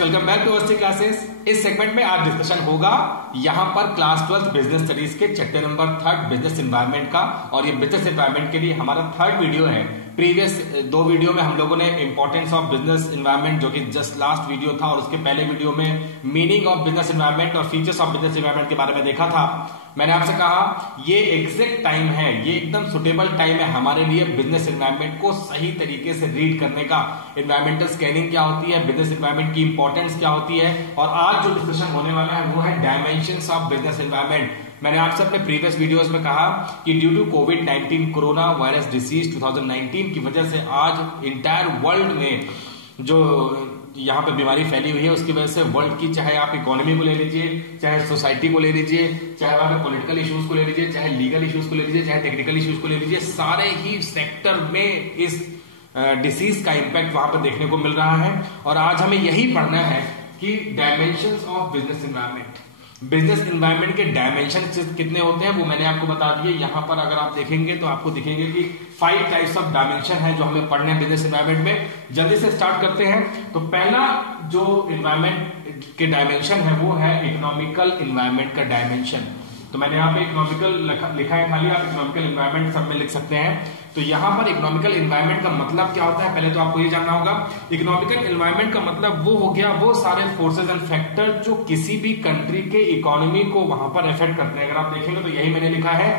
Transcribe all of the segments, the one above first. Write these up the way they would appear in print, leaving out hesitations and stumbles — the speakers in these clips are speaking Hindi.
Welcome back to ours classes. इस सेगमेंट में आज डिस्कशन होगा यहां पर क्लास 12 बिजनेस स्टडीज के चैप्टर नंबर 3 बिजनेस एनवायरनमेंट का। और ये बिजनेस एनवायरनमेंट के लिए हमारा 3rd वीडियो है। प्रीवियस 2 वीडियो में हम लोगों ने इंपॉर्टेंस ऑफ बिजनेस एनवायरनमेंट जो कि जस्ट लास्ट वीडियो था, और उसके पहले वीडियो में मीनिंग ऑफ बिजनेस एनवायरनमेंट और फीचर्स ऑफ बिजनेस एनवायरनमेंट के बारे में देखा था। मैंने आपसे कहा ये एग्जैक्ट टाइम है, ये एकदम सुटेबल टाइम है हमारे लिए बिजनेस एनवायरनमेंट को सही तरीके से रीड करने का। एनवायरमेंटल स्कैनिंग क्या होती है, बिजनेस एनवायरनमेंट की इंपॉर्टेंस क्या होती है, और आज जो डिस्कशन होने वाला है वो है डायमेंशंस ऑफ बिजनेस एनवायरनमेंट। मैंने आपसे अपने प्रीवियस वीडियोस में कहा कि ड्यू टू कोविड-19 कोरोना वायरस डिसीज 2019 की वजह से आज इंटायर वर्ल्ड में जो यहाँ पे बीमारी फैली हुई है, उसकी वजह से वर्ल्ड की, चाहे आप इकोनॉमी को ले लीजिए, चाहे सोसाइटी को ले लीजिए, चाहे वहां पे पॉलिटिकल इश्यूज को ले लीजिए, चाहे लीगल इश्यूज को ले लीजिए, चाहे टेक्निकल इश्यूज को ले लीजिए, सारे ही सेक्टर में इस डिसीज का इंपैक्ट वहां पर देखने को मिल रहा है। और आज हमें यही पढ़ना है कि dimensions of business environment, business environment के डायमेंशन कितने होते हैं वो मैंने आपको बता दिए। यहां पर अगर आप देखेंगे तो आपको दिखेंगे कि 5 टाइप्स ऑफ डायमेंशन है जो हमें पढ़ने हैं बिजनेस एनवायरनमेंट में। जल्दी से स्टार्ट करते हैं। तो पहला जो एनवायरनमेंट के डायमेंशन है वो है इकोनॉमिकल एनवायरनमेंट का डायमेंशन। तो मैंने यहाँ पे इकोनॉमिकल लिखा है, खाली आप इकोनॉमिकल एनवायरनमेंट सब में लिख सकते हैं। तो यहां पर इकोनॉमिकल एनवायरनमेंट का मतलब क्या होता है, पहले तो आपको ये जानना होगा। इकोनॉमिकल एनवायरनमेंट का मतलब वो हो गया वो सारे फोर्सेस एंड फैक्टर जो किसी भी कंट्री के इकोनॉमी को वहां पर इफेक्ट करते हैं। अगर आप देखेंगे तो यही मैंने लिखा है,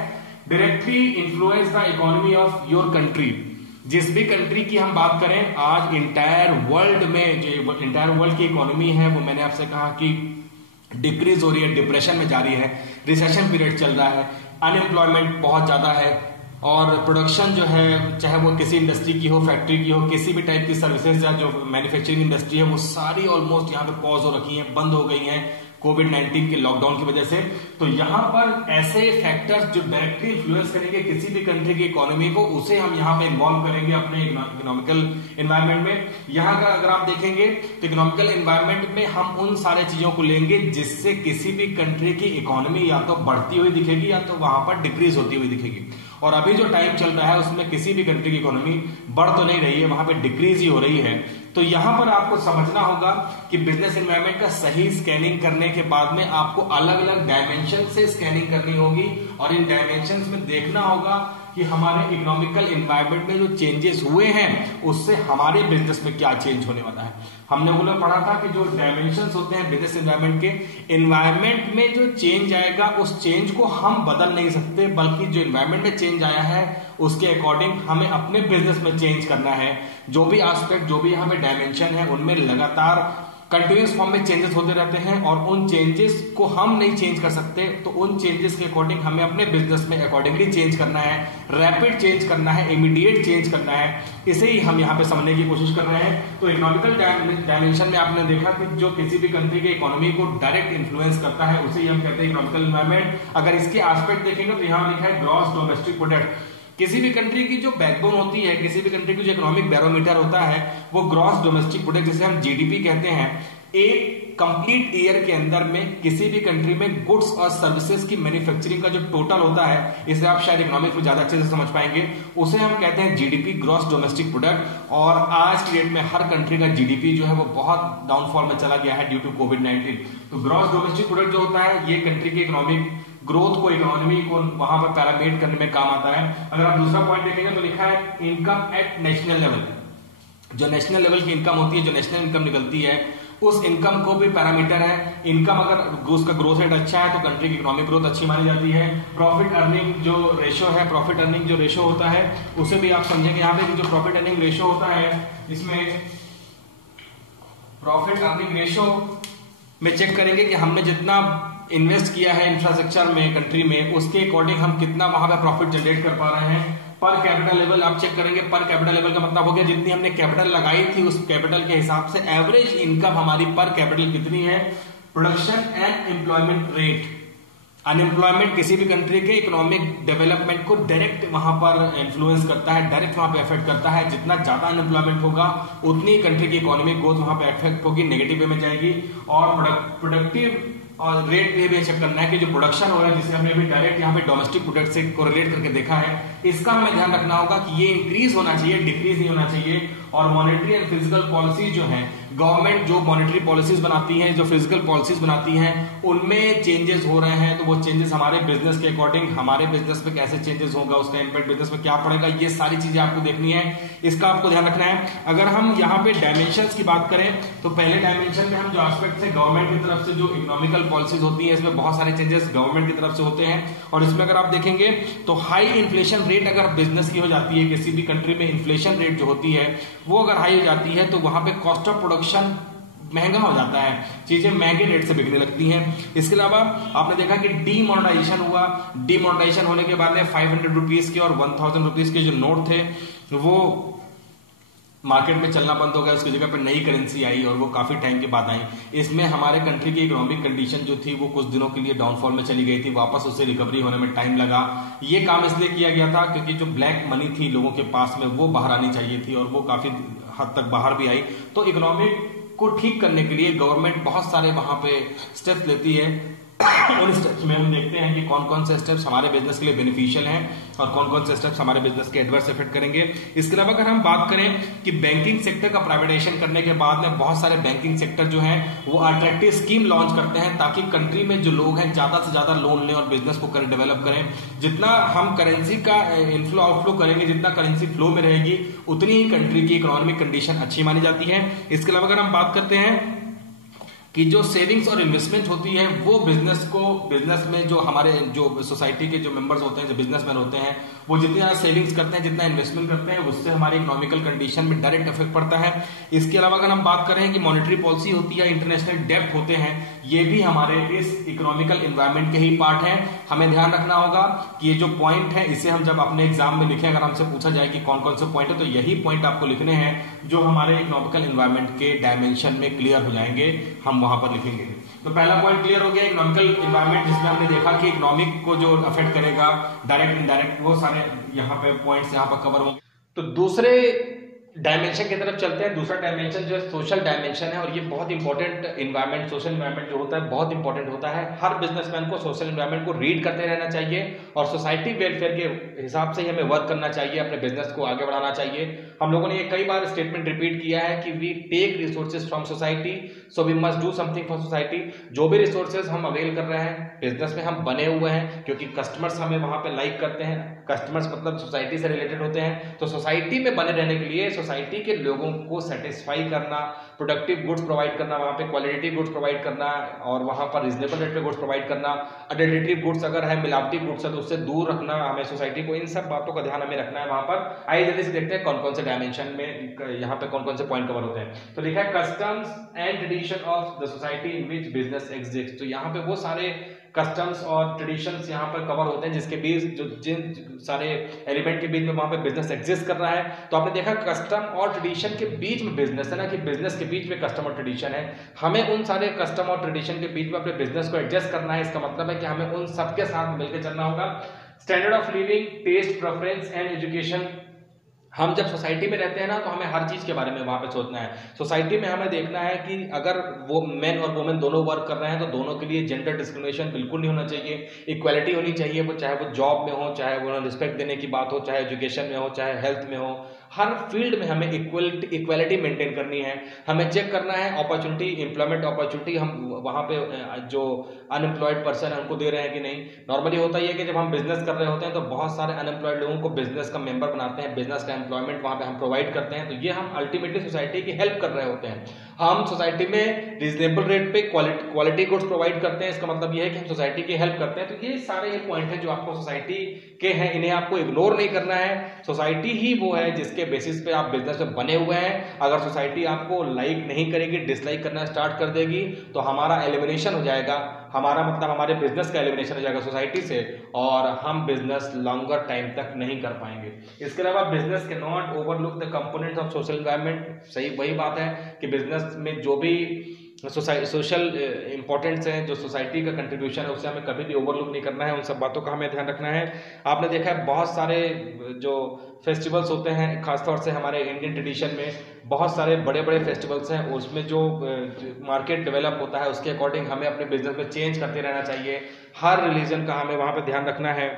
directly influence the economy of your country. जिस भी कंट्री की हम बात करें, आज इंटायर वर्ल्ड में जो इंटायर वर्ल्ड की इकोनॉमी है वो मैंने आपसे कहा कि डिक्रीज हो रही है, डिप्रेशन में जा रही है, रिसेशन पीरियड चल रहा है, अनएम्प्लॉयमेंट बहुत ज्यादा है, और प्रोडक्शन जो है चाहे वो किसी इंडस्ट्री की हो, फैक्ट्री की हो, किसी भी टाइप की सर्विसेज या जो मैन्युफैक्चरिंग इंडस्ट्री है वो सारी ऑलमोस्ट यहाँ पे पॉज हो रखी हैं, बंद हो गई हैं कोविड-19 के लॉकडाउन की वजह से। तो यहाँ पर ऐसे फैक्टर्स जो डायरेक्टली इन्फ्लुएंस करेंगे किसी भी कंट्री की इकोनॉमी को, उसे हम यहाँ पे इन्वॉल्व करेंगे अपने इकोनॉमिकल एनवायरनमेंट में। यहाँ का अगर आप देखेंगे तो इकोनॉमिकल एनवायरनमेंट में हम उन सारे चीजों को लेंगे जिससे किसी भी कंट्री की इकोनॉमी या तो बढ़ती हुई दिखेगी या तो वहां पर डिक्रीज होती हुई दिखेगी। और अभी जो टाइम चल रहा है उसमें किसी भी कंट्री की इकोनॉमी बढ़ तो नहीं रही है, वहां पे डिक्रीज ही हो रही है। तो यहां पर आपको समझना होगा कि बिजनेस एनवायरनमेंट का सही स्कैनिंग करने के बाद में आपको अलग अलग डायमेंशन से स्कैनिंग करनी होगी, और इन डायमेंशंस में देखना होगा कि हमारे इकोनॉमिकल एनवायरनमेंट में जो चेंजेस हुए हैं उससे हमारे बिजनेस में क्या चेंज होने वाला है। हमने बोला पढ़ा था कि जो डायमेंशंस होते हैं बिजनेस एनवायरनमेंट के, एनवायरनमेंट में जो चेंज आएगा उस चेंज को हम बदल नहीं सकते, बल्कि जो एनवायरनमेंट में चेंज आया है उसके अकॉर्डिंग हमें अपने बिजनेस में चेंज करना है। जो भी एस्पेक्ट, जो भी यहाँ पे डायमेंशन है उनमें लगातार कंटिन्यूस फॉर्म में चेंजेस होते रहते हैं, और उन चेंजेस को हम नहीं चेंज कर सकते। तो उन चेंजेस के अकॉर्डिंग हमें अपने बिजनेस में अकॉर्डिंगली चेंज करना है, रैपिड चेंज करना है, इमीडिएट चेंज करना है। इसे ही हम यहाँ पे समझने की कोशिश कर रहे हैं। तो इकोनॉमिकल डायमेंशन में आपने देखा कि जो किसी भी कंट्री के इकोनॉमी को डायरेक्ट इन्फ्लुएंस करता है उसे ही हम कहते हैं इकोनॉमिकल एनवायरनमेंट। अगर इसके एस्पेक्ट देखेंगे तो यहाँ लिखा है ग्रॉस डोमेस्टिक प्रोडक्ट। किसी भी कंट्री की जो बैकबोन होती है, किसी भी कंट्री की जो इकोनॉमिक बैरोमीटर होता है वो ग्रॉस डोमेस्टिक प्रोडक्ट, जिसे हम जीडीपी कहते हैं, एक कंप्लीट ईयर के अंदर में किसी भी कंट्री में गुड्स और सर्विसेज की मैन्युफैक्चरिंग का जो टोटल होता है, इसे आप शायद इकोनॉमिक्स में ज्यादा अच्छे से समझ पाएंगे, उसे हम कहते हैं जीडीपी, ग्रॉस डोमेस्टिक प्रोडक्ट। और आज की डेट में हर कंट्री का जीडीपी जो है वो बहुत डाउनफॉल में चला गया है ड्यू टू कोविड-19। तो ग्रॉस डोमेस्टिक प्रोडक्ट जो होता है ये कंट्री की इकोनॉमिक ग्रोथ को, इकोनॉमी को वहां पर पैरामीट करने में काम आता है। अगर आप दूसरा पॉइंट देखेंगे तो लिखा है इनकम एट नेशनल लेवल। जो नेशनल लेवल की इनकम होती है, जो नेशनल इनकम निकलती है, उस इनकम को भी पैरामीटर है। इनकम अगर उसका ग्रोथ रेट अच्छा है तो कंट्री की इकोनॉमिक ग्रोथ अच्छी मानी जाती है। प्रॉफिट अर्निंग जो रेशो है, प्रॉफिट अर्निंग जो रेशो होता है उसे भी आप समझेंगे। यहाँ पे जो प्रॉफिट अर्निंग रेशो होता है, इसमें प्रॉफिट अर्निंग रेशो में चेक करेंगे कि हमने जितना इन्वेस्ट किया है इंफ्रास्ट्रक्चर में कंट्री में, उसके अकॉर्डिंग हम कितना वहां पे प्रॉफिट जनरेट कर पा रहे हैं। पर कैपिटल लेवल आप चेक करेंगे। पर कैपिटल लेवल का मतलब हो गया जितनी हमने कैपिटल लगाई थी उस कैपिटल के हिसाब से एवरेज इनकम हमारी पर कैपिटल कितनी है। Production and employment rate. Unemployment किसी भी कंट्री के इकोनॉमिक डेवलपमेंट को डायरेक्ट वहां पर इन्फ्लुएंस करता है, डायरेक्ट वहां पे इफेक्ट करता है। जितना ज्यादा अनएम्प्लॉयमेंट होगा उतनी कंट्री की इकोनॉमिक ग्रोथ वहां पे इफेक्ट होगी, नेगेटिव वे में जाएगी। और प्रोडक्टिव और रेट पे भी चेक करना है कि जो प्रोडक्शन हो रहा है, जिसे हमने अभी डायरेक्ट यहाँ पे डोमेस्टिक प्रोडक्ट से कोरिलेट करके देखा है, इसका हमें ध्यान रखना होगा कि ये इंक्रीज होना चाहिए, डिक्रीज नहीं होना चाहिए। और मॉनेटरी एंड फिजिकल पॉलिसी जो है गवर्नमेंट जो मॉनेटरी पॉलिसीज बनाती है, जो फिजिकल पॉलिसीज बनाती हैं, उनमें चेंजेस हो रहे हैं, तो वो चेंजेस हमारे बिजनेस के अकॉर्डिंग हमारे बिजनेस में कैसे चेंजेस होगा, उसका इंपैक्ट बिजनेस में क्या पड़ेगा, ये सारी चीजें आपको देखनी है, इसका आपको ध्यान रखना है। अगर हम यहाँ पे डायमेंशंस की बात करें तो पहले डायमेंशन में हम जो एस्पेक्ट है गवर्नमेंट की तरफ से जो इकोनॉमिकल पॉलिसीज होती है, इसमें बहुत सारे चेंजेस गवर्नमेंट की तरफ से होते हैं। और इसमें अगर आप देखेंगे तो हाई इन्फ्लेशन रेट अगर बिजनेस की हो जाती है, किसी भी कंट्री में इन्फ्लेशन रेट जो होती है वो अगर हाई हो जाती है, तो वहां पे कॉस्ट ऑफ प्रोडक्शन महंगा हो जाता है, चीजें महंगे रेट से बिकने लगती हैं। इसके अलावा आपने देखा कि डीमोनेटाइजेशन हुआ, डीमोनेटाइजेशन होने के बाद में 500 रुपीज के और 1000 रुपीज के जो नोट थे वो मार्केट में चलना बंद हो गया, उसकी जगह पर नई करेंसी आई और वो काफी टाइम के बाद आई। इसमें हमारे कंट्री की इकोनॉमिक कंडीशन जो थी वो कुछ दिनों के लिए डाउनफॉल में चली गई थी, वापस उससे रिकवरी होने में टाइम लगा। ये काम इसलिए किया गया था क्योंकि जो ब्लैक मनी थी लोगों के पास में वो बाहर आनी चाहिए थी और वो काफी हद तक बाहर भी आई। तो इकोनॉमिक को ठीक करने के लिए गवर्नमेंट बहुत सारे वहां पे स्टेप्स लेती है। उन स्टेप्स में हम देखते हैं कि कौन कौन से स्टेप्स हमारे बिजनेस के लिए बेनिफिशियल हैं और कौन कौन से स्टेप्स हमारे बिजनेस के एडवर्स इफेक्ट करेंगे। इसके अलावा अगर हम बात करें कि बैंकिंग सेक्टर का प्राइवेटाइजेशन करने के बाद में बहुत सारे बैंकिंग सेक्टर जो हैं वो अट्रैक्टिव स्कीम लॉन्च करते हैं ताकि कंट्री में जो लोग हैं ज्यादा से ज्यादा लोन लें और बिजनेस को डेवलप करें। जितना हम करेंसी का इनफ्लो आउटफ्लो करेंगे, जितना करेंसी फ्लो में रहेगी, उतनी ही कंट्री की इकोनॉमिक कंडीशन अच्छी मानी जाती है। इसके अलावा अगर हम बात करते हैं कि जो सेविंग्स और इन्वेस्टमेंट होती है वो बिजनेस में जो हमारे जो सोसाइटी के जो मेंबर्स होते हैं, जो बिजनेसमैन होते हैं, वो जितनी ज्यादा सेविंग्स करते हैं, जितना इन्वेस्टमेंट करते हैं, उससे हमारी इकोनॉमिकल कंडीशन में डायरेक्ट इफेक्ट पड़ता है। इसके अलावा अगर हम बात करें कि मॉनेटरी पॉलिसी होती है, इंटरनेशनल डेब्ट होते हैं, ये भी हमारे इस इकोनॉमिकल एनवायरमेंट के ही पार्ट है। हमें ध्यान रखना होगा कि ये जो पॉइंट है इसे हम जब अपने एग्जाम में लिखें, अगर हमसे पूछा जाए कि कौन कौन से पॉइंट है, तो यही पॉइंट आपको लिखने हैं जो हमारे इकोनॉमिकल एनवायरमेंट के डायमेंशन में क्लियर हो जाएंगे, हम वहां पर लिखेंगे। तो पहला पॉइंट क्लियर हो गया इकोनॉमिकल एनवायरमेंट, जिसमें हमने देखा कि इकोनॉमिक को जो अफेक्ट करेगा डायरेक्ट इनडायरेक्ट, वो सारे यहाँ पे पॉइंट्स यहाँ पर कवर होंगे। तो दूसरे डायमेंशन की तरफ चलते हैं। दूसरा डायमेंशन जो है सोशल डायमेंशन है और ये बहुत इंपॉर्टेंट एनवायरमेंट, सोशल एनवायरमेंट जो होता है बहुत इंपॉर्टेंट होता है। हर बिजनेसमैन को सोशल एनवायरमेंट को रीड करते रहना चाहिए और सोसाइटी वेलफेयर के हिसाब से ही हमें वर्क करना चाहिए, अपने बिजनेस को आगे बढ़ाना चाहिए। हम लोगों ने ये कई बार स्टेटमेंट रिपीट किया है कि we take resources from society so we must do something for society. जो भी रिसोर्सेज हम अवेल कर रहे हैं, बिजनेस में हम बने हुए हैं क्योंकि कस्टमर्स हमें वहां पे लाइक करते हैं, कस्टमर्स मतलब सोसाइटी से रिलेटेड होते हैं, तो सोसाइटी में बने रहने के लिए सोसाइटी के लोगों को सेटिस्फाई करना, प्रोडक्टिव गुड्स प्रोवाइड करना, वहां पे क्वालिटी गुड्स प्रोवाइड करना और वहां पर रिजनेबल रेट पे गुड्स प्रोवाइड करना, अडल्ट्रेटिव गुड्स अगर है, मिलावटी गुड्स है तो उससे दूर रखना हमें सोसाइटी को। इन सब बातों का ध्यान हमें रखना है वहां पर। आइए जल्दी से देखते हैं कौन कौन से डायमेंशन में यहाँ पे कौन कौन से पॉइंट कवर होते हैं। तो लिखा है customs and tradition of the society in which business exist. तो यहाँ पे वो सारे कस्टम्स और ट्रेडिशंस यहाँ पर कवर होते हैं जिसके बीच जो जिन सारे एलिमेंट के बीच में वहां पे बिजनेस एग्जिस्ट कर रहा है। तो आपने देखा कस्टम और ट्रेडिशन के बीच में बिजनेस है ना, कि बिजनेस के बीच में कस्टम और ट्रेडिशन है। हमें उन सारे कस्टम और ट्रेडिशन के बीच में अपने बिजनेस को एडजस्ट करना है। इसका मतलब है कि हमें उन सबके साथ मिलकर चलना होगा। Standard of living, taste, preference and education. हम जब सोसाइटी में रहते हैं ना तो हमें हर चीज के बारे में वहां पे सोचना है। सोसाइटी में हमें देखना है कि अगर वो मेन और वुमेन दोनों वर्क कर रहे हैं तो दोनों के लिए जेंडर डिस्क्रिमिनेशन बिल्कुल नहीं होना चाहिए, इक्वालिटी होनी चाहिए। वो चाहे वो जॉब में हो, चाहे वो रिस्पेक्ट देने की बात हो, चाहे एजुकेशन में हो, चाहे हेल्थ में हो, हर फील्ड में हमें इक्वालिटी मेंटेन करनी है। हमें चेक करना है अपॉर्चुनिटी, एम्प्लॉयमेंट अपॉर्चुनिटी हम वहां पे जो अनएम्प्लॉयड पर्सन है उनको दे रहे हैं कि नहीं। नॉर्मली होता ही है कि जब हम बिजनेस कर रहे होते हैं तो बहुत सारे अनएम्प्लॉयड लोगों को बिजनेस का मेंबर बनाते हैं, बिजनेस का एम्प्लॉयमेंट वहां पे हम प्रोवाइड करते हैं। तो ये हम अल्टीमेटली सोसाइटी की हेल्प कर रहे होते हैं। हम सोसाइटी में रीजनेबल रेट पे क्वालिटी गुड्स प्रोवाइड करते हैं। इसका मतलब ये है कि हम सोसाइटी की हेल्प करते हैं। तो ये सारे पॉइंट हैं जो आपको सोसाइटी के हैं, इन्हें आपको इग्नोर नहीं करना है। सोसाइटी ही वो है जिसके बेसिस पे आप बिजनेस में बने हुए हैं। अगर सोसाइटी आपको लाइक नहीं करेगी, डिसलाइक करना स्टार्ट कर देगी, तो हमारा एलिमिनेशन हो जाएगा। हमारा मतलब हमारे बिजनेस का एलिमिनेशन हो जाएगा सोसाइटी से और हम बिजनेस लॉन्गर टाइम तक नहीं कर पाएंगे। इसके अलावा बिजनेस के not overlook the components of social environment. सही वही बात है कि बिजनेस में जो भी सोशल इंपॉर्टेंस है, जो सोसाइटी का कंट्रीब्यूशन है, उसे हमें कभी भी ओवरलुक नहीं करना है। उन सब बातों का हमें ध्यान रखना है। आपने देखा है बहुत सारे जो फेस्टिवल्स होते हैं, खासतौर से हमारे इंडियन ट्रेडिशन में बहुत सारे बड़े बड़े फेस्टिवल्स हैं, उसमें जो मार्केट डेवलप होता है उसके अकॉर्डिंग हमें अपने बिजनेस में चेंज करते रहना चाहिए। हर रिलीजन का हमें वहाँ पर ध्यान रखना है,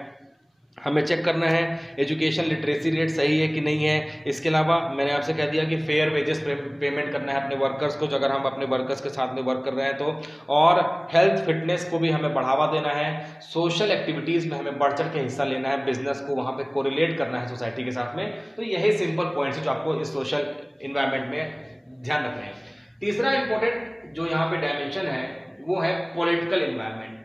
हमें चेक करना है एजुकेशन लिटरेसी रेट सही है कि नहीं है। इसके अलावा मैंने आपसे कह दिया कि फेयर वेजेस पेमेंट करना है अपने वर्कर्स को, जो अगर हम अपने वर्कर्स के साथ में वर्क कर रहे हैं तो, और हेल्थ फिटनेस को भी हमें बढ़ावा देना है, सोशल एक्टिविटीज़ में हमें बढ़ चढ़ के हिस्सा लेना है, बिजनेस को वहाँ पे कोरिलेट करना है सोसाइटी के साथ में। तो यही सिंपल पॉइंट्स है जो आपको इस सोशल इन्वायरमेंट में ध्यान रखना है। तीसरा इंपॉर्टेंट जो यहाँ पे डायमेंशन है वो है पॉलिटिकल इन्वायरमेंट।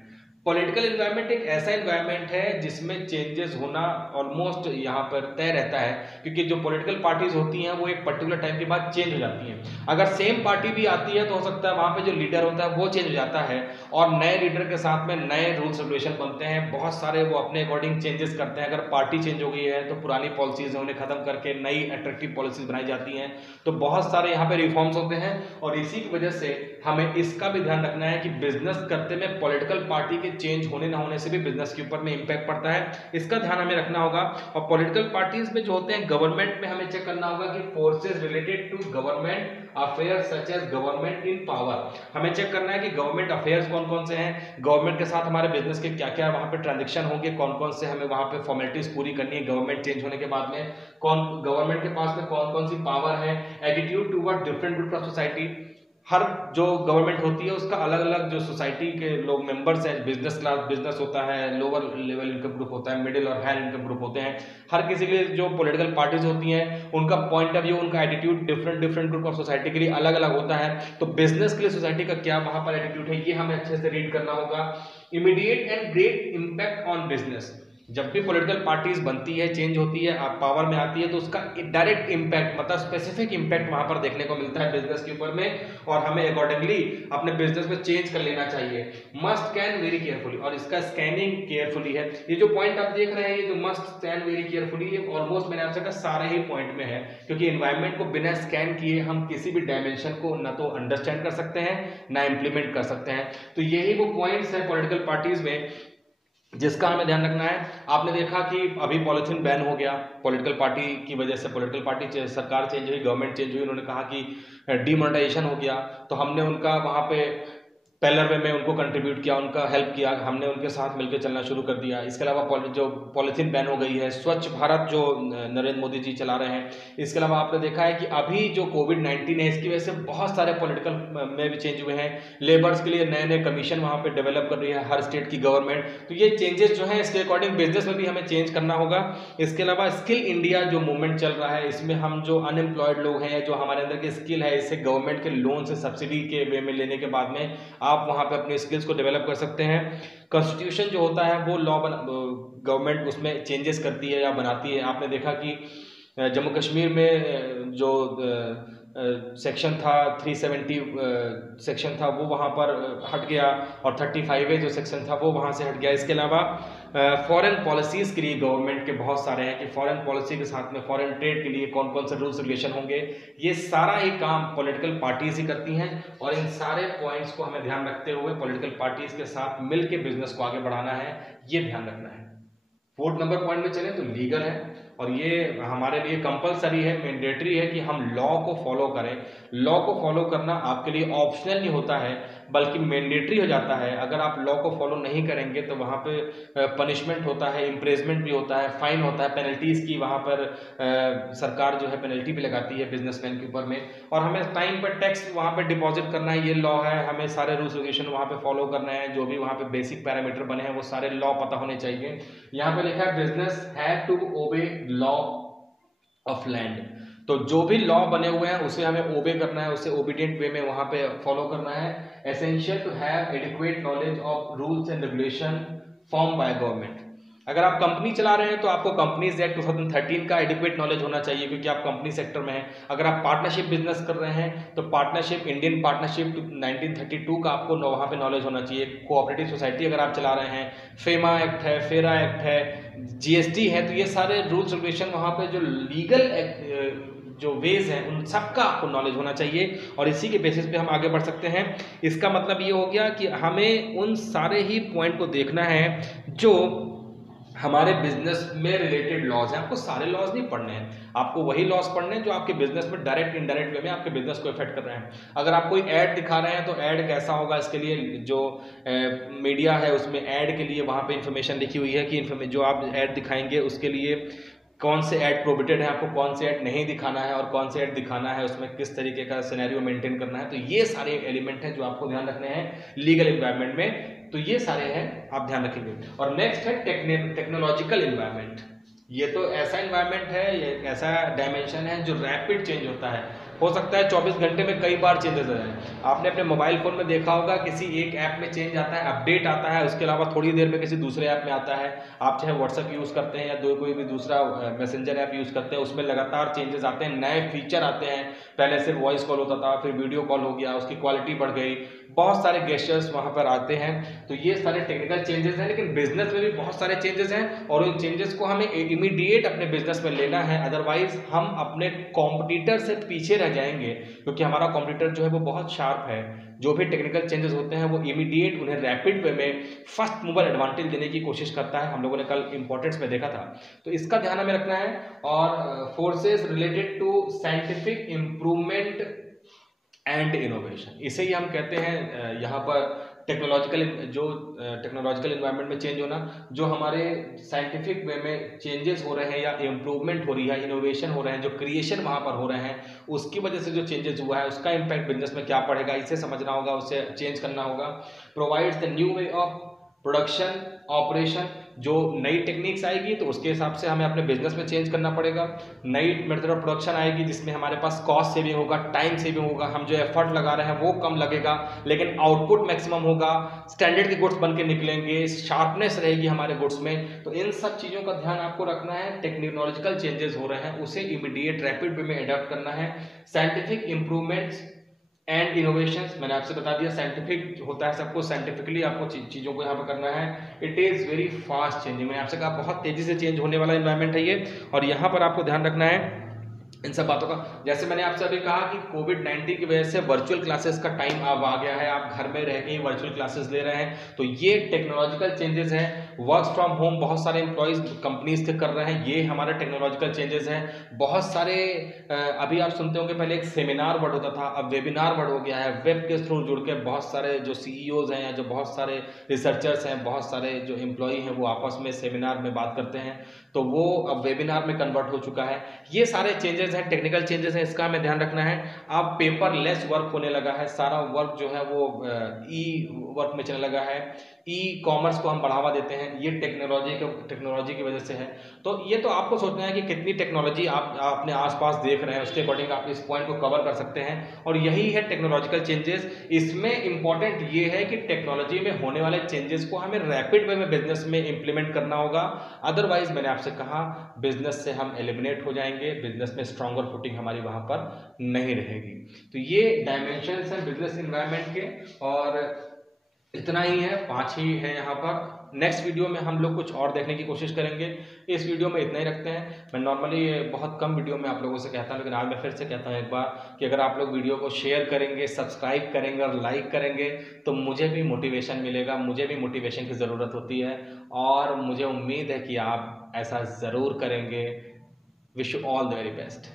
पॉलिटिकल इन्वायरमेंट एक ऐसा इन्वायरमेंट है जिसमें चेंजेस होना ऑलमोस्ट यहाँ पर तय रहता है, क्योंकि जो पॉलिटिकल पार्टीज होती हैं वो एक पर्टिकुलर टाइम के बाद चेंज हो जाती हैं। अगर सेम पार्टी भी आती है तो हो सकता है वहाँ पे जो लीडर होता है वो चेंज हो जाता है और नए लीडर के साथ में नए रूल्स रेगुलेशन बनते हैं, बहुत सारे वो अपने अकॉर्डिंग चेंजेस करते हैं। अगर पार्टी चेंज हो गई है तो पुरानी पॉलिसीज उन्हें खत्म करके नई अट्रैक्टिव पॉलिसीज बनाई जाती हैं। तो बहुत सारे यहाँ पे रिफॉर्म्स होते हैं और इसी की वजह से हमें इसका भी ध्यान रखना है कि बिजनेस करते में पॉलिटिकल पार्टी के चेंज होने ना होने से भी बिजनेस के ऊपर में इंपैक्ट पड़ता है, इसका ध्यान हमें रखना होगा। और पॉलिटिकल पार्टीज में जो होते हैं गवर्नमेंट में हमें चेक करना होगा कि forces related to government affairs such as government in power, हमें चेक करना है कि गवर्नमेंट अफेयर्स कौन कौन से हैं, गवर्नमेंट के साथ हमारे बिजनेस के क्या क्या वहां पे ट्रांजेक्शन होंगे, कौन कौन से हमें वहां पे फॉर्मेलिटीज पूरी करनी है गवर्नमेंट चेंज होने के बाद में, कौन गवर्नमेंट के पास में कौन कौन सी पावर है, attitude toward different group of society. हर जो गवर्नमेंट होती है उसका अलग अलग जो सोसाइटी के लोग मेंबर्स हैं, बिजनेस क्लास बिजनेस होता है, लोअर लेवल इनकम ग्रुप होता है, मिडिल और हायर इनकम ग्रुप होते हैं। हर किसी के लिए जो पॉलिटिकल पार्टीज होती हैं उनका पॉइंट ऑफ व्यू, उनका attitude different group of society के लिए अलग अलग होता है। तो बिजनेस के लिए सोसाइटी का क्या वहां पर एटीट्यूड है ये हमें अच्छे से रीड करना होगा। Immediate and great impact on business, जब भी पॉलिटिकल पार्टीज बनती है, चेंज होती है, पावर में आती है तो उसका डायरेक्ट इंपैक्ट मतलब स्पेसिफिक इंपैक्ट वहां पर देखने को मिलता है बिजनेस के ऊपर में, और हमें अकॉर्डिंगली अपने बिजनेस में चेंज कर लेना चाहिए। मस्ट स्कैन वेरी केयरफुली, और इसका स्कैनिंग केयरफुली है। ये जो पॉइंट आप देख रहे हैं ये जो मस्ट स्कैन वेरी केयरफुली, ये ऑलमोस्ट मैंने आपसे कहा सारे ही पॉइंट में है, क्योंकि एनवायरमेंट को बिना स्कैन किए हम किसी भी डायमेंशन को ना तो अंडरस्टैंड कर सकते हैं ना इंप्लीमेंट कर सकते हैं। तो यही वो पॉइंट्स है पॉलिटिकल पार्टीज में जिसका हमें ध्यान रखना है। आपने देखा कि अभी पॉलिथीन बैन हो गया पॉलिटिकल पार्टी की वजह से, पॉलिटिकल पार्टी सरकार चेंज हुई, गवर्नमेंट चेंज हुई, उन्होंने कहा कि डिमोनेटाइजेशन हो गया, तो हमने उनका वहाँ पे पहलर वे में उनको कंट्रीब्यूट किया, उनका हेल्प किया, हमने उनके साथ मिलकर चलना शुरू कर दिया। इसके अलावा जो पॉलिथीन बैन हो गई है, स्वच्छ भारत जो नरेंद्र मोदी जी चला रहे हैं, इसके अलावा आपने देखा है कि अभी जो कोविड-19 है इसकी वजह से बहुत सारे पॉलिटिकल में भी चेंज हुए हैं। लेबर्स के लिए नए नए कमीशन वहाँ पे डेवलप कर रही है हर स्टेट की गवर्नमेंट। तो ये चेंजेस जो हैं इसके अकॉर्डिंग बिजनेस में भी हमें चेंज करना होगा। इसके अलावा स्किल इंडिया जो मूवमेंट चल रहा है, इसमें हम जो अनएम्प्लॉयड लोग हैं, जो हमारे अंदर की स्किल है, इसे गवर्नमेंट के लोन से सब्सिडी के वे में लेने के बाद में आप वहां पे अपने स्किल्स को डेवलप कर सकते हैं। कॉन्स्टिट्यूशन जो होता है वो लॉ गवर्नमेंट उसमें चेंजेस करती है या बनाती है। आपने देखा कि जम्मू कश्मीर में जो सेक्शन था 370 सेक्शन था वो वहाँ पर हट गया, और 35A जो सेक्शन था वो वहाँ से हट गया। इसके अलावा फॉरेन पॉलिसीज़ के लिए गवर्नमेंट के बहुत सारे हैं कि फॉरेन पॉलिसी के साथ में फॉरेन ट्रेड के लिए कौन कौन से रूल्स रेगुलेशन होंगे, ये सारा ही काम पॉलिटिकल पार्टीज ही करती हैं। और इन सारे पॉइंट्स को हमें ध्यान रखते हुए पॉलिटिकल पार्टीज के साथ मिल के बिजनेस को आगे बढ़ाना है, ये ध्यान रखना है। 4th नंबर पॉइंट में चले तो लीगल है, और ये हमारे लिए कंपलसरी है, मैंडेटरी है कि हम लॉ को फॉलो करें। लॉ को फॉलो करना आपके लिए ऑप्शनल नहीं होता है बल्कि मैंडेटरी हो जाता है। अगर आप लॉ को फॉलो नहीं करेंगे तो वहाँ पे पनिशमेंट होता है, इम्प्रेजमेंट भी होता है, फाइन होता है, पेनल्टीज की वहाँ पर सरकार जो है पेनल्टी भी लगाती है बिजनेसमैन के ऊपर में। और हमें टाइम पर टैक्स वहाँ पे डिपॉजिट करना है, ये लॉ है। हमें सारे रूल्स रेगुलेशन वहाँ पे फॉलो करना है, जो भी वहाँ पे बेसिक पैरामीटर बने हैं वो सारे लॉ पता होने चाहिए। यहाँ पे लिखा है business have to obey law of land, तो जो भी लॉ बने हुए हैं उसे हमें ओबे करना है, उसे ओबीडियंट वे में वहां पे फॉलो करना है। Essential to have adequate knowledge of rules and regulation form by government. अगर आप कंपनी चला रहे हैं तो आपको कंपनीज एक्ट 2013 का एडिक्वेट नॉलेज होना चाहिए, क्योंकि आप कंपनी सेक्टर में हैं। अगर आप पार्टनरशिप बिजनेस कर रहे हैं तो पार्टनरशिप, इंडियन पार्टनरशिप 1932 का आपको वहाँ पे नॉलेज होना चाहिए। कोऑपरेटिव सोसाइटी अगर आप चला रहे हैं, फेमा एक्ट है, फेरा एक्ट है, जीएसटी है, तो ये सारे रूल्स रेगुलेशन वहाँ पे जो लीगल जो वेज हैं उन सबका आपको नॉलेज होना चाहिए, और इसी के बेसिस पे हम आगे बढ़ सकते हैं। इसका मतलब ये हो गया कि हमें उन सारे ही पॉइंट को देखना है जो हमारे बिजनेस में रिलेटेड लॉज हैं। आपको सारे लॉज नहीं पढ़ने हैं, आपको वही लॉज पढ़ने हैं जो आपके बिजनेस में डायरेक्ट इनडायरेक्ट वे में आपके बिजनेस को इफेक्ट कर रहे हैं। अगर आप कोई ऐड दिखा रहे हैं तो ऐड कैसा होगा, इसके लिए जो मीडिया है उसमें ऐड के लिए वहाँ पे इंफॉर्मेशन लिखी हुई है कि जो आप ऐड दिखाएंगे उसके लिए कौन से ऐड प्रोहिबिटेड है, आपको कौन से ऐड नहीं दिखाना है और कौन से ऐड दिखाना है, उसमें किस तरीके का सिनेरियो मेंटेन करना है। तो ये सारे एलिमेंट हैं जो आपको ध्यान रखने हैं लीगल एनवायरनमेंट में। तो ये सारे हैं, आप ध्यान रखेंगे। और नेक्स्ट है टेक्नोलॉजिकल एनवायरनमेंट। ये तो ऐसा एनवायरनमेंट है, ये ऐसा डायमेंशन है जो रैपिड चेंज होता है। हो सकता है 24 घंटे में कई बार चेंजेस आ जाए। आपने अपने मोबाइल फोन में देखा होगा किसी एक ऐप में चेंज आता है, अपडेट आता है, उसके अलावा थोड़ी देर में किसी दूसरे ऐप में आता है। आप चाहे व्हाट्सएप यूज़ करते हैं या कोई भी दूसरा मैसेंजर ऐप यूज़ करते हैं, उसमें लगातार चेंजेस आते हैं, नए फीचर आते हैं। पहले सिर्फ वॉइस कॉल होता था, फिर वीडियो कॉल हो गया, उसकी क्वालिटी बढ़ गई, बहुत सारे गेस्चर्स वहाँ पर आते हैं। तो ये सारे टेक्निकल चेंजेस हैं, लेकिन बिजनेस में भी बहुत सारे चेंजेस हैं और उन चेंजेस को हमें इमीडिएट अपने बिजनेस में लेना है, अदरवाइज हम अपने कॉम्पिटिटर से पीछे रह जाएंगे, क्योंकि हमारा कॉम्पिटिटर जो है वो बहुत शार्प है। जो भी टेक्निकल चेंजेस होते हैं वो इमीडिएट उन्हें रैपिड वे में फर्स्ट मूवर एडवांटेज देने की कोशिश करता है। हम लोगों ने कल इंपॉर्टेंस में देखा था, तो इसका ध्यान हमें रखना है। और forces related to scientific improvement and innovation, इसे ही हम कहते हैं यहाँ पर टेक्नोलॉजिकल एनवायरनमेंट में चेंज होना। जो हमारे साइंटिफिक वे में चेंजेस हो रहे हैं या इम्प्रूवमेंट हो रही है, इनोवेशन हो रहे हैं, जो क्रिएशन वहाँ पर हो रहे हैं, उसकी वजह से जो चेंजेस हुआ है उसका इम्पैक्ट बिजनेस में क्या पड़ेगा, इसे समझना होगा, उसे चेंज करना होगा। Provides the new way of production operation, जो नई टेक्निक्स आएगी तो उसके हिसाब से हमें अपने बिजनेस में चेंज करना पड़ेगा। नई मेथड ऑफ प्रोडक्शन आएगी जिसमें हमारे पास कॉस्ट सेविंग होगा, टाइम सेविंग होगा, हम जो एफर्ट लगा रहे हैं वो कम लगेगा लेकिन आउटपुट मैक्सिमम होगा, स्टैंडर्ड के गुड्स बन के निकलेंगे, शार्पनेस रहेगी हमारे गुड्स में। तो इन सब चीज़ों का ध्यान आपको रखना है। टेक्नोलॉजिकल चेंजेस हो रहे हैं उसे इमीडिएट रैपिड वे में अडॉप्ट करना है। साइंटिफिक इंप्रूवमेंट्स एंड इनोवेशंस, मैंने आपसे बता दिया साइंटिफिक होता है, सबको साइंटिफिकली आपको चीज़ों को यहाँ पर करना है। It is very fast changing, मैंने आपसे कहा बहुत तेज़ी से चेंज होने वाला एनवायरनमेंट है ये, और यहाँ पर आपको ध्यान रखना है इन सब बातों का। जैसे मैंने आपसे अभी कहा कि कोविड-19 की वजह से वर्चुअल क्लासेस का टाइम अब आ गया है, आप घर में रह के ही वर्चुअल क्लासेस ले रहे हैं, तो ये टेक्नोलॉजिकल चेंजेस हैं। वर्क फ्रॉम होम बहुत सारे एम्प्लॉयज़ कंपनीज के कर रहे हैं, ये हमारे टेक्नोलॉजिकल चेंजेस हैं। बहुत सारे अभी आप सुनते होंगे पहले एक सेमिनार वर्ड होता था, अब वेबिनार वर्ड हो गया है। वेब के थ्रू जुड़ के बहुत सारे जो CEOs हैं या जो बहुत सारे रिसर्चर्स हैं, बहुत सारे जो एम्प्लॉई हैं वो आपस में सेमिनार में बात करते हैं, तो वो अब वेबिनार में कन्वर्ट हो चुका है। ये सारे चेंजेस हैं, टेक्निकल चेंजेस हैं, इसका हमें ध्यान रखना है। अब पेपरलेस वर्क होने लगा है, सारा वर्क जो है वो ई वर्क में चलने लगा है, ई कॉमर्स को हम बढ़ावा देते हैं, ये टेक्नोलॉजी की वजह से है। तो ये तो आपको सोचना है कि कितनी टेक्नोलॉजी आप अपने आसपास देख रहे हैं, उसके अकॉर्डिंग आप इस पॉइंट को कवर कर सकते हैं, और यही है टेक्नोलॉजिकल चेंजेस। इसमें इंपॉर्टेंट ये है कि टेक्नोलॉजी में होने वाले चेंजेस को हमें रैपिड वे में बिजनेस में इंप्लीमेंट करना होगा, अदरवाइज मैंने आपसे कहा बिजनेस से हम एलिमिनेट हो जाएंगे, बिजनेस में स्ट्रॉन्गर फुटिंग हमारी वहां पर नहीं रहेगी। तो ये डायमेंशंस हैं बिजनेस एनवायरनमेंट के, और इतना ही है, 5 ही है यहाँ पर। नेक्स्ट वीडियो में हम लोग कुछ और देखने की कोशिश करेंगे। इस वीडियो में इतना ही रखते हैं। मैं नॉर्मली बहुत कम वीडियो में आप लोगों से कहता हूँ, लेकिन आज मैं फिर से कहता हूँ एक बार कि अगर आप लोग वीडियो को शेयर करेंगे, सब्सक्राइब करेंगे और लाइक करेंगे तो मुझे भी मोटिवेशन मिलेगा, मुझे भी मोटिवेशन की ज़रूरत होती है, और मुझे उम्मीद है कि आप ऐसा ज़रूर करेंगे। Wish you all the very best.